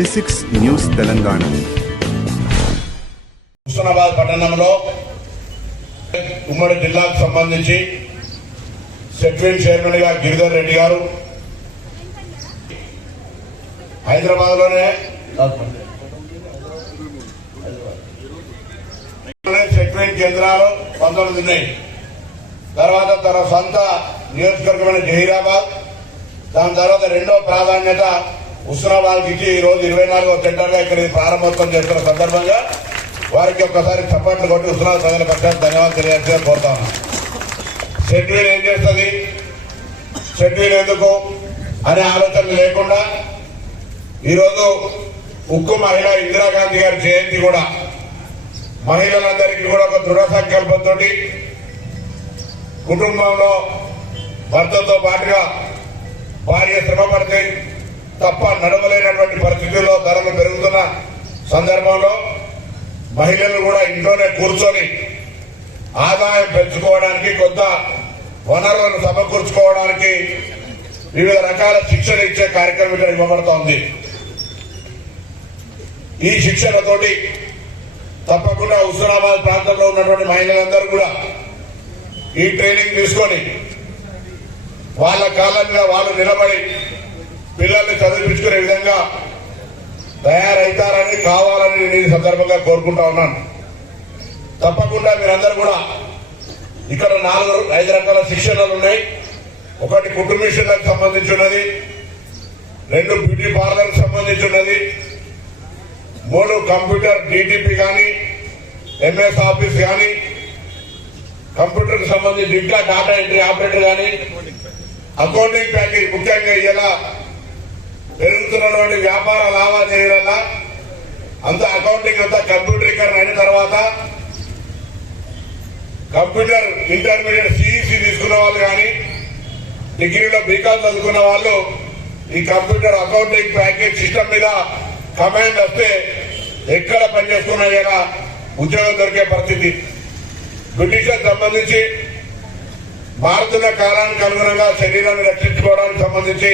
జెసిక్స్ news Telangana. Husnabad పట్టణంలో ఉమ్మడి జిల్లాకు సంబంధించి సెట్విన్ చైర్మన్గా గిరిధర్ రెడ్డి గారు హైదరాబాద్లోనే సెట్విన్ కేంద్రాలు పంతొమ్మిది ఉన్నాయి. తర్వాత తన సొంత నియోజకవర్గమైన జహీరాబాద్ దాని తర్వాత రెండో ప్రాధాన్యత హుస్నాబాద్ ఇచ్చి ఈ రోజు ఇరవై నాలుగో సెంటర్గా ఇక్కడ ప్రారంభోత్సవం చేస్తున్న సందర్భంగా వారికి ఒక్కసారి చప్పట్లు కొట్టి హుస్నాబాద్ ప్రజల పక్షాన్ని ధన్యవాదాలు తెలియజేసి కోరుతా ఉన్నాను షెడ్యూల్ ఏం చేస్తుంది? షెడ్యూల్ ఎందుకు? అనే ఆలోచన లేకుండా ఈరోజు ఉక్కు మహిళ ఇందిరాగాంధీ గారి జయంతి కూడా మహిళలందరికీ కూడా ఒక దృఢ సంకల్పంతో కుటుంబంలో భర్తతో పాటుగా భార్య శ్రమ పడితే తప్ప నడవలేనటువంటి పరిస్థితుల్లో ధరలు పెరుగుతున్న సందర్భంలో మహిళలు కూడా ఇంట్లోనే కూర్చొని ఆదాయం పెంచుకోవడానికి కొత్త వనరులను సమకూర్చుకోవడానికి వివిధ రకాల శిక్షణ ఇచ్చే కార్యక్రమం ఇక్కడ ఇవ్వబడుతోంది. ఈ శిక్షణతోటి తప్పకుండా హుస్నాబాద్ ప్రాంతంలో ఉన్నటువంటి మహిళలందరూ కూడా ఈ ట్రైనింగ్ తీసుకొని వాళ్ళ కాళ్ళ మీద వాళ్ళు నిలబడి పిల్లల్ని చదివించుకునే విధంగా తయారవుతారని కావాలని నేను ఈ సందర్భంగా కోరుకుంటా ఉన్నాను. తప్పకుండా మీరందరూ కూడా ఇక్కడ నాలుగు ఐదు రకాల శిక్షణలు ఉన్నాయి. ఒకటి కుటుంబ కుటుంబీషన్లకు సంబంధించి ఉన్నది రెండు బ్యూటీ పార్లర్కి సంబంధించి ఉన్నది మూడు కంప్యూటర్ డిటిపి కానీ ఎంఎస్ ఆఫీస్ కానీ కంప్యూటర్కి సంబంధించి ఇంకా డాటా ఎంట్రీ ఆపరేటర్ కానీ అకౌంటింగ్ ప్యాకేజ్ ముఖ్యంగా ఇలా పెరుగుతున్నటువంటి వ్యాపార లావాదేవీల అంతా అకౌంటింగ్ అంతా కంప్యూటరీకరణ అయిన తర్వాత కంప్యూటర్ ఇంటర్మీడియట్ సిఈసి తీసుకున్న వాళ్ళు కానీ డిగ్రీలో బీకామ్ చదువుకున్న వాళ్ళు ఈ కంప్యూటర్ అకౌంటింగ్ ప్యాకేజ్ సిస్టమ్ మీద కమాండ్ వస్తే ఎక్కడ పనిచేస్తున్నా ఇలా ఉద్యోగం దొరికే పరిస్థితి. బ్రిటిషర్ సంబంధించి మారుతున్న కాలానికి అనుగుణంగా శరీరాన్ని రక్షించుకోవడానికి సంబంధించి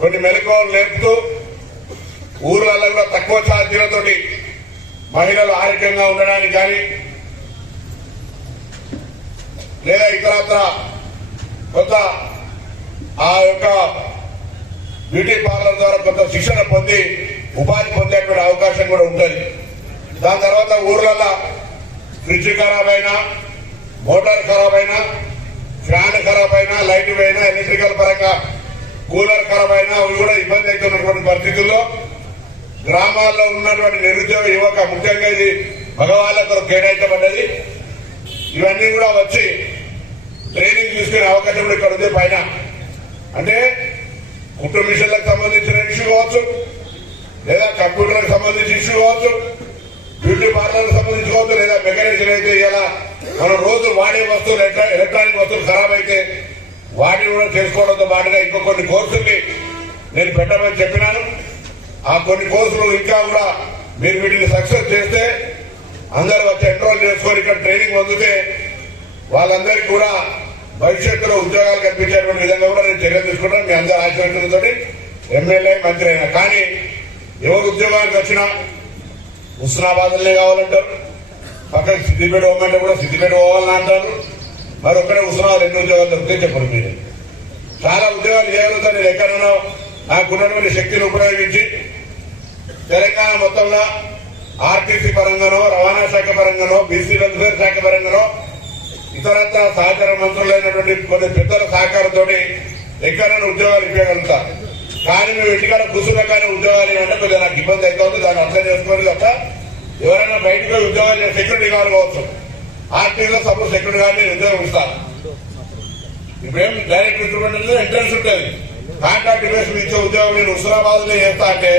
కొన్ని మెలకువలు నేర్పుతూ ఊర్లలో కూడా తక్కువ ఛార్జీలతోటి మహిళలు ఆరోగ్యంగా ఉండడానికి కానీ లేదా ఇతరత్ర కొంత ఆ యొక్క బ్యూటీ పార్లర్ ద్వారా కొంత శిక్షణ పొంది ఉపాధి పొందేటువంటి అవకాశం కూడా ఉంటుంది. దాని తర్వాత ఊర్లలో ఫ్రిడ్జ్ ఖరాబ్ అయినా మోటార్ ఖరాబ్ అయినా ఫ్యాన్ ఖరాబ్ అయినా లైట్ పోయినా ఎలక్ట్రికల్ పరంగా కూలర్ ఖరాబ్ అయినా అవి కూడా ఇబ్బంది అవుతున్నటువంటి పరిస్థితుల్లో గ్రామాల్లో ఉన్నటువంటి నిరుద్యోగ యువక ముఖ్యంగా ఇది భగవాళ్ళకు కేటాయించబడ్డది ఇవన్నీ కూడా వచ్చి ట్రైనింగ్ తీసుకునే అవకాశం కూడా ఇక్కడ ఉంది పైన. అంటే కుటుంబ విషయాలకు సంబంధించిన ఇష్యూ కావచ్చు లేదా కంప్యూటర్లకు సంబంధించిన ఇష్యూ కావచ్చు బ్యూటీ పార్లర్కి సంబంధించి కావచ్చు లేదా మెకానిక్స్ అయితే ఇలా మనం రోజు వాడే వస్తువులు ఎలక్ట్రానిక్ వస్తువులు ఖరాబ్ అయితే వాటిని కూడా చేసుకోవడంతో పాటుగా ఇంకో కొన్ని కోర్సుల్ని నేను పెట్టమని చెప్పినాను. ఆ కొన్ని కోర్సులు ఇంకా కూడా మీరు వీటిని సక్సెస్ చేస్తే అందరూ వచ్చి ఎన్రోల్ చేసుకొని ఇక్కడ ట్రైనింగ్ పొందితే వాళ్ళందరికీ కూడా భవిష్యత్తులో ఉద్యోగాలు కల్పించేటువంటి విధంగా కూడా నేను చర్యలు తీసుకుంటాను. మీ అందరూ ఆశీర్వచనంతో ఎమ్మెల్యే మంత్రి అయినా. కానీ ఎవరు ఉద్యోగానికి వచ్చినా హుస్నాబాద్లే కావాలంటారు. పక్కన సిద్దిపేట పోమంటే కూడా సిద్దిపేట పోవాలని అంటారు. మరి ఒక్కడే హుస్నాబాద్ ఎన్ని ఉద్యోగాలు దొరికితే చెప్పండి మీరు. చాలా ఉద్యోగాలు చేయగలుగుతాను నేను ఎక్కడైనా నాకున్నటువంటి శక్తిని ఉపయోగించి తెలంగాణ మొత్తంలో ఆర్టీసీ పరంగానో రవాణా శాఖ పరంగానో బీసీ వెల్ఫేర్ శాఖ పరంగానో ఇతరత్ర సహచార మంత్రులైనటువంటి కొన్ని పెద్దల సహకారంతో ఎక్కడైనా ఉద్యోగాలు ఇవ్వగలుగుతా. కానీ మేము ఇంటికాడ కూర్చున్నా కానీ ఉద్యోగాలు ఏంటంటే కొద్దిగా నాకు ఇబ్బంది అవుతుంది దాన్ని అర్థం చేసుకోవాలి తప్ప ఎవరైనా బయటకు ఉద్యోగాలు సెక్యూరిటీ గార్డు కావచ్చు. ఆర్టీలో సపోజ్ సెక్యూరిటీ గార్డు రిజర్వ్ ఉద్యోగం ఇస్తాను ఇప్పుడేం డైరెక్ట్ రిక్రూట్మెంట్ ఎంట్రన్స్ ఉంటుంది. కాంట్రాక్ట్ బేస్ ఇచ్చే ఉద్యోగం నేను హుస్నాబాద్లో చేస్తా అంటే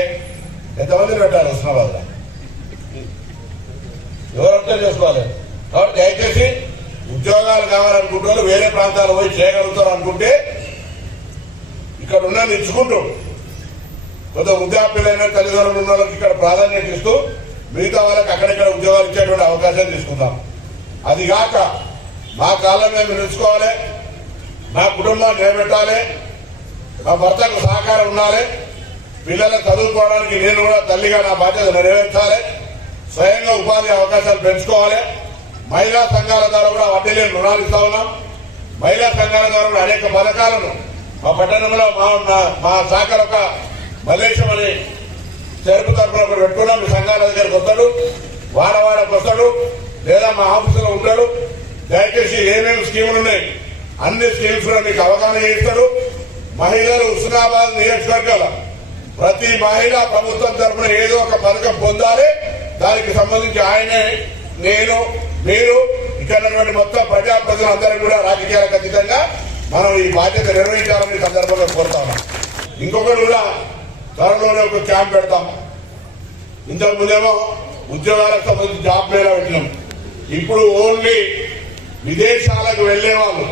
ఎంతమంది పెట్టాలి హుస్నాబాద్లో ఎవరు అర్థం చేసుకోవాలి? కాబట్టి దయచేసి ఉద్యోగాలు కావాలనుకుంటే వాళ్ళు వేరే ప్రాంతాలు పోయి చేయగలుగుతారు అనుకుంటే ఇక్కడ ఉన్న ఇచ్చుకుంటూ కొంత వృద్ధాప్యులైన తల్లిదండ్రులు ఉన్న వాళ్ళకి ఇక్కడ ప్రాధాన్యత ఇస్తూ మిగతా వాళ్ళకి అక్కడక్కడ ఉద్యోగాలు ఇచ్చేటువంటి అవకాశం తీసుకుందాం. అది కాక మా కాలం మేము నిలుచుకోవాలి మా కుటుంబాన్ని నిలబెట్టాలి మా భర్తకు సహకారం ఉండాలి పిల్లలు చదువుకోవడానికి నేను కూడా తల్లిగా నా బాధ్యత నెరవేర్చాలి స్వయంగా ఉపాధి అవకాశాలు పెంచుకోవాలి. మహిళా సంఘాల ద్వారా కూడా వడ్డీ లేని రుణాలు ఇస్తా ఉన్నాం. మహిళా సంఘాల ద్వారా కూడా అనేక పథకాలను మా పట్టణంలో మా మా- మా ఒక మల్లేశం అని చెరుపు తరపున పెట్టుకున్నాం. మీ సంఘాల దగ్గరకు వస్తాడు వాడవాడకు వస్తాడు. లేదా మా ఆఫీసులో ఉంటారు దయచేసి ఏమేమి స్కీములు ఉన్నాయి? అన్ని స్కీమ్స్ మీకు అవగాహన చేస్తారు మహిళలు హుస్నాబాద్ నియోజకవర్గాల ప్రతి మహిళ ప్రభుత్వం తరఫున ఏదో ఒక పథకం పొందాలి. దానికి సంబంధించి ఆయనే నేను మీరు ఇక్కడ మొత్తం ప్రజా ప్రజలందరం కూడా రాజకీయాలకు అతీతంగా మనం ఈ బాధ్యత నిర్వహించాలని సందర్భంగా కోరుతాము ఇంకొకటి కూడా త్వరలోనే ఒక క్యాంప్ పెడతాం. ఇంతకు ముందేమో ఉద్యోగాలకు సంబంధించి జాబ్ మేళా పెట్టినాం. ఇప్పుడు ఓన్లీ విదేశాలకు వెళ్ళే వాళ్ళు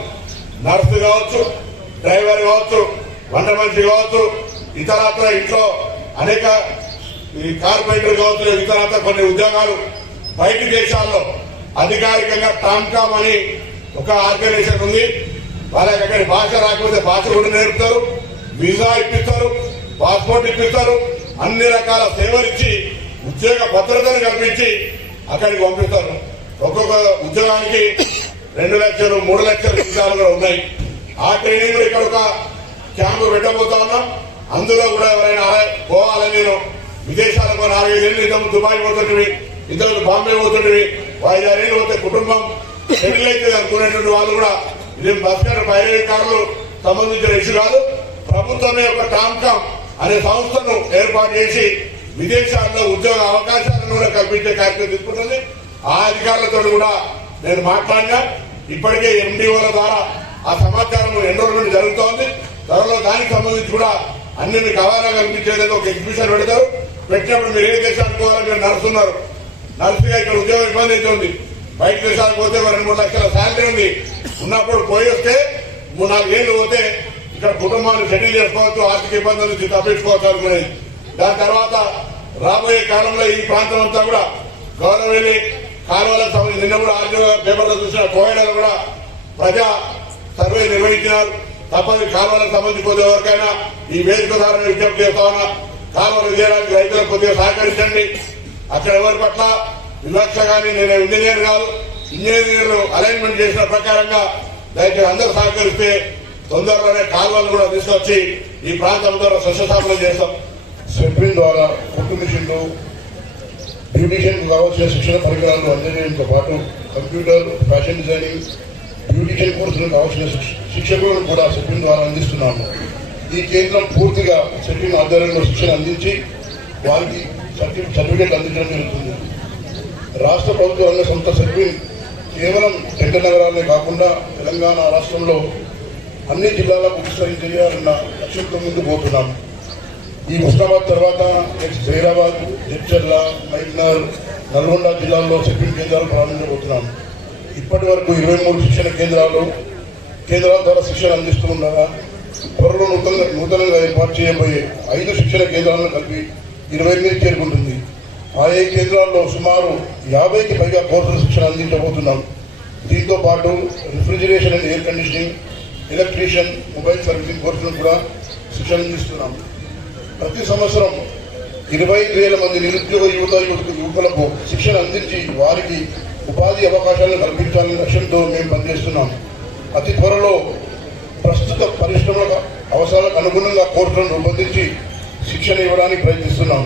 నర్సు కావచ్చు డ్రైవర్ కావచ్చు వంట మనిషి కావచ్చు ఇతరత్ర ఇంట్లో అనేక ఈ కార్పొరేటర్ కావచ్చు ఇతరత్ర కొన్ని ఉద్యోగాలు బయట దేశాల్లో అధికారికంగా టామ్కామ్ అని ఒక ఆర్గనైజేషన్ ఉంది. వాళ్ళకి అక్కడ భాష రాకపోతే భాష కూడా నేర్పుతారు వీసా ఇప్పిస్తారు పాస్పోర్ట్ ఇప్పిస్తారు అన్ని రకాల సేవలు ఇచ్చి ఉద్యోగ భద్రతను కల్పించి అక్కడికి పంపిస్తారు. ఒక్కొక్క ఉద్యోగానికి రెండు లక్షలు మూడు లక్షల జీతాలు కూడా ఉన్నాయి. ఆ ట్రైనింగ్ కూడా ఇక్కడ ఒక క్యాంపు పెట్టబోతా ఉన్నాం. అందులో కూడా ఎవరైనా పోవాలని నేను. విదేశాలకు నాలుగైదు ఇంతకు దుబాయ్ పోతుంటివి ఇంతకు బాంబే పోతుంటివి ఐదారేళ్ళు పోతే కుటుంబం. సెటిల్ అయితే అనుకునేటువంటి వాళ్ళు కూడా ఇది బస్కర్ పైరవీ కార్లు సంబంధించిన ఇష్యూ కాదు. ప్రభుత్వమే ఒక టామ్కామ్ అనే సంస్థను ఏర్పాటు చేసి విదేశాల్లో ఉద్యోగ అవకాశాలను కూడా కల్పించే కార్యక్రమం తీసుకుంటుంది. ఆ అధికారులతో కూడా నేను మాట్లాడినా. ఇప్పటికే ఎండిఓల ద్వారా ఆ సమాచారం ఎన్రోల్మెంట్ జరుగుతోంది త్వరలో దానికి సంబంధించి కూడా అన్ని మీకు అవగాహన కల్పించేది ఒక ఎగ్జిబిషన్ పెడతారు. పెట్టినప్పుడు మీరు ఏ దేశానికి పోవాలని మీరు నడుస్తున్నారు. నర్సుగా ఇక్కడ ఉద్యోగం ఇబ్బంది అవుతుంది. బయట దేశాలకు పోతే రెండు మూడు లక్షల శాలరీ ఉంది. ఉన్నప్పుడు పోయి వస్తే మూడు నాలుగు ఏళ్ళు పోతే ఇక్కడ కుటుంబాన్ని సెటిల్ చేసుకోవచ్చు ఆర్థిక ఇబ్బందుల నుంచి తప్పించుకోవచ్చు అనుకునేది. దాని తర్వాత రాబోయే కాలంలో ఈ ప్రాంతం అంతా కూడా గౌరవేలి కాలువలకు సంబంధించి నిన్న కూడా ఆర్జీ పేపర్లో చూసిన కోయడలు కూడా ప్రజా సర్వే నిర్వహించినారు. తప్పని కాలువలకు సంబంధించి కొద్ది వరకైనా ఈ వేదిక ద్వారా విజ్ఞప్తి చేస్తా ఉన్నా కాలువలు చేయడానికి రైతులకు కొద్దిగా సహకరించండి. అక్కడ ఎవరి పట్ల వివక్ష కానీ నేను ఇంజనీర్ కాదు ఇంజనీర్లు అలైన్మెంట్ చేసిన ప్రకారంగా దయచేసి అందరూ సహకరిస్తే తొందరలోనే కాలువలు కూడా తీసుకొచ్చి ఈ ప్రాంతం ద్వారా సస్యశాపనం చేస్తాం. సెంట్రిన్ ద్వారా కుట్టు మిషన్లు బ్యూటీషియన్కు కావాల్సిన శిక్షణ పరికరాలు అందజేయడంతో పాటు కంప్యూటర్ ఫ్యాషన్ డిజైనింగ్ బ్యూటీషియన్ కోర్సులకు కావాల్సిన శిక్ష- శిక్షకులను కూడా సెంట్రిన్ ద్వారా అందిస్తున్నాము. ఈ కేంద్రం పూర్తిగా సెంట్రిన్ ఆధ్వర్యంలో శిక్షణ అందించి వారికి సర్టి- సర్టిఫికేట్ అందించడం జరుగుతుంది. రాష్ట్ర ప్రభుత్వ రంగ సంస్థ సెంట్రిన్ కేవలం పెద్ద నగరాలే కాకుండా తెలంగాణ రాష్ట్రంలో అన్ని జిల్లాలకు విస్తరించేయాలన్న లక్ష్యంతో ముందుకు పోతున్నాం ఈ ఉస్మాబాద్ తర్వాత నెక్స్ట్ హైదరాబాద్ జడ్చర్ల మైగ్నర్ నల్గొండ జిల్లాల్లో శిక్షణ కేంద్రాలు ప్రారంభించబోతున్నాం. ఇప్పటి వరకు ఇరవై మూడు శిక్షణ కేంద్రాలు కేంద్రాల ద్వారా శిక్షణ అందిస్తూ ఉండగా త్వరలో నూతనంగా నూతనంగా ఏర్పాటు చేయబోయే ఐదు శిక్షణ కేంద్రాలను కలిపి ఇరవై ఎనిమిది చేరుకుంటుంది. ఆయా కేంద్రాల్లో సుమారు యాభైకి పైగా కోర్సుల శిక్షణ అందించబోతున్నాం. దీంతో పాటు refrigeration and air conditioning electrician mobile servicing కోర్సులను కూడా శిక్షణ అందిస్తున్నాం. ప్రతి సంవత్సరం ఇరవై వేల మంది నిరుద్యోగ యువత యువత యువకులకు శిక్షణ అందించి వారికి ఉపాధి అవకాశాలను కల్పించాలనే లక్ష్యంతో మేము పనిచేస్తున్నాం. అతి త్వరలో ప్రస్తుత పరిశ్రమల అవసరాలకు అనుగుణంగా కోర్టులను రూపొందించి శిక్షణ ఇవ్వడానికి ప్రయత్నిస్తున్నాం.